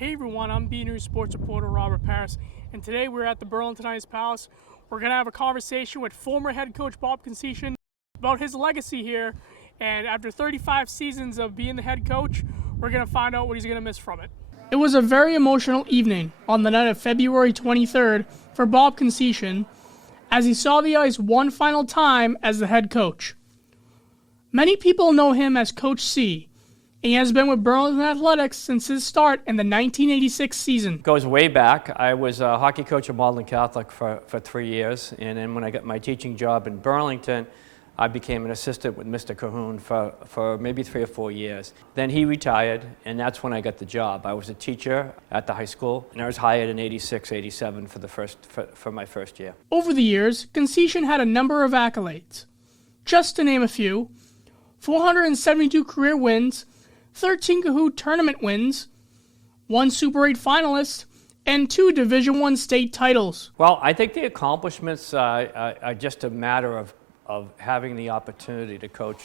Hey everyone, I'm BNEWS sports reporter Robert Paris, and today we're at the Burlington Ice Palace. We're going to have a conversation with former head coach Bob Conceison about his legacy here, and after 35 seasons of being the head coach, we're going to find out what he's going to miss from it. It was a very emotional evening on the night of February 23rd for Bob Conceison as he saw the ice one final time as the head coach. Many people know him as Coach C, and he has been with Burlington Athletics since his start in the 1986 season. Goes way back. I was a hockey coach at Malden Catholic for 3 years, and then when I got my teaching job in Burlington, I became an assistant with Mr. Cahoon for maybe 3 or 4 years. Then he retired, and that's when I got the job. I was a teacher at the high school, and I was hired in 86, 87 for my first year. Over the years, Conceison had a number of accolades. Just to name a few: 472 career wins, 13 Kahoot tournament wins, 1 Super 8 finalist, and 2 Division I state titles. Well, I think the accomplishments are just a matter of having the opportunity to coach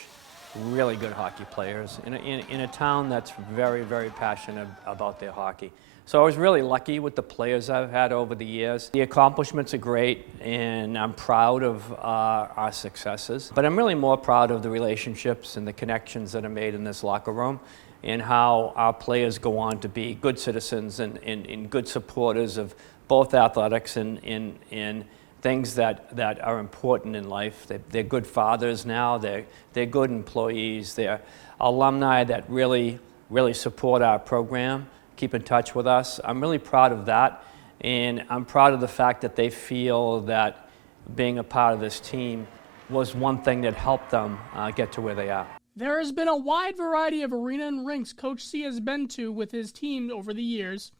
really good hockey players in a town that's very, very passionate about their hockey. So I was really lucky with the players I've had over the years. The accomplishments are great, and I'm proud of our successes. But I'm really more proud of the relationships and the connections that are made in this locker room, and how our players go on to be good citizens and good supporters of both athletics and things that are important in life. They're good fathers now, they're good employees, they're alumni that really support our program, keep in touch with us. I'm really proud of that, and I'm proud of the fact that they feel that being a part of this team was one thing that helped them get to where they are. There has been a wide variety of arena and rinks Coach C has been to with his team over the years,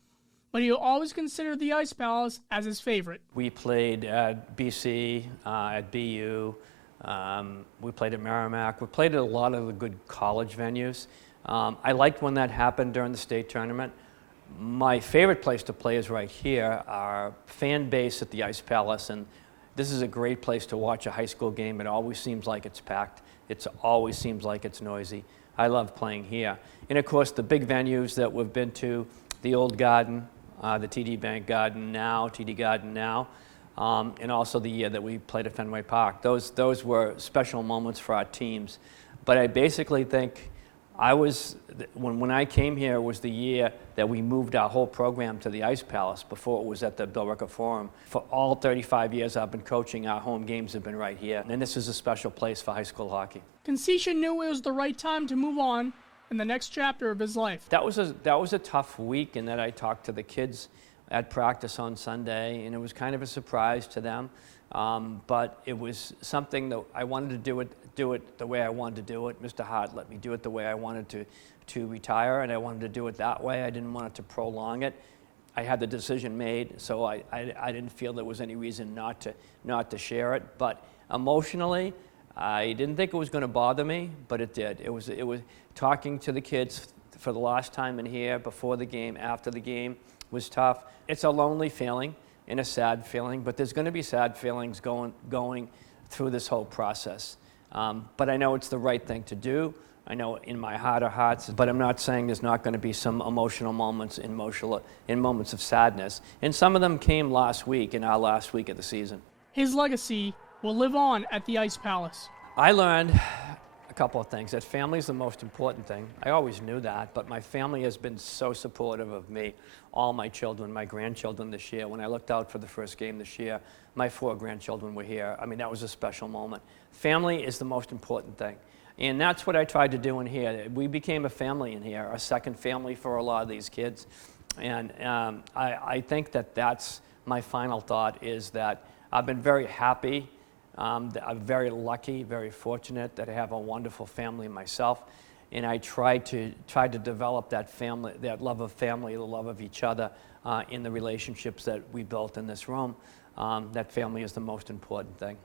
but he'll always consider the Ice Palace as his favorite. We played at BC, at BU, we played at Merrimack, we played at a lot of the good college venues. I liked when that happened during the state tournament. My favorite place to play is right here. Our fan base at the Ice Palace, and this is a great place to watch a high school game. It always seems like it's packed. It always seems like it's noisy. I love playing here. And of course, the big venues that we've been to, the old Garden, the TD Bank Garden now, TD Garden now, and also the year that we played at Fenway Park. Those were special moments for our teams. But I basically think when I came here, it was the year that we moved our whole program to the Ice Palace. Before it was at the Bill Rucker Forum. For all 35 years I've been coaching, our home games have been right here. And this is a special place for high school hockey. Conceison knew it was the right time to move on in the next chapter of his life. That was a tough week, in that I talked to the kids at practice on Sunday, and it was kind of a surprise to them. But it was something that I wanted to do it the way I wanted to do it. Mr. Hart let me do it the way I wanted to retire, and I wanted to do it that way. I didn't want it to prolong it. I had the decision made, so I didn't feel there was any reason not to share it. But emotionally, I didn't think it was going to bother me, but it did. It was talking to the kids for the last time in here, before the game, after the game, was tough. It's a lonely feeling and a sad feeling, but there's going to be sad feelings going through this whole process. But I know it's the right thing to do. I know in my heart of hearts, but I'm not saying there's not going to be some emotional moments in moments of sadness. And some of them came last week, in our last week of the season. His legacy will live on at the Ice Palace. I learned a couple of things. That family is the most important thing. I always knew that, but my family has been so supportive of me. All my children, my grandchildren this year. When I looked out for the first game this year, my 4 grandchildren were here. I mean, that was a special moment. Family is the most important thing. And that's what I tried to do in here. We became a family in here, a second family for a lot of these kids. And I think that's my final thought, is that I've been very happy. I'm very lucky, very fortunate that I have a wonderful family myself. And I try to develop that family, that love of family, the love of each other in the relationships that we built in this room. That family is the most important thing.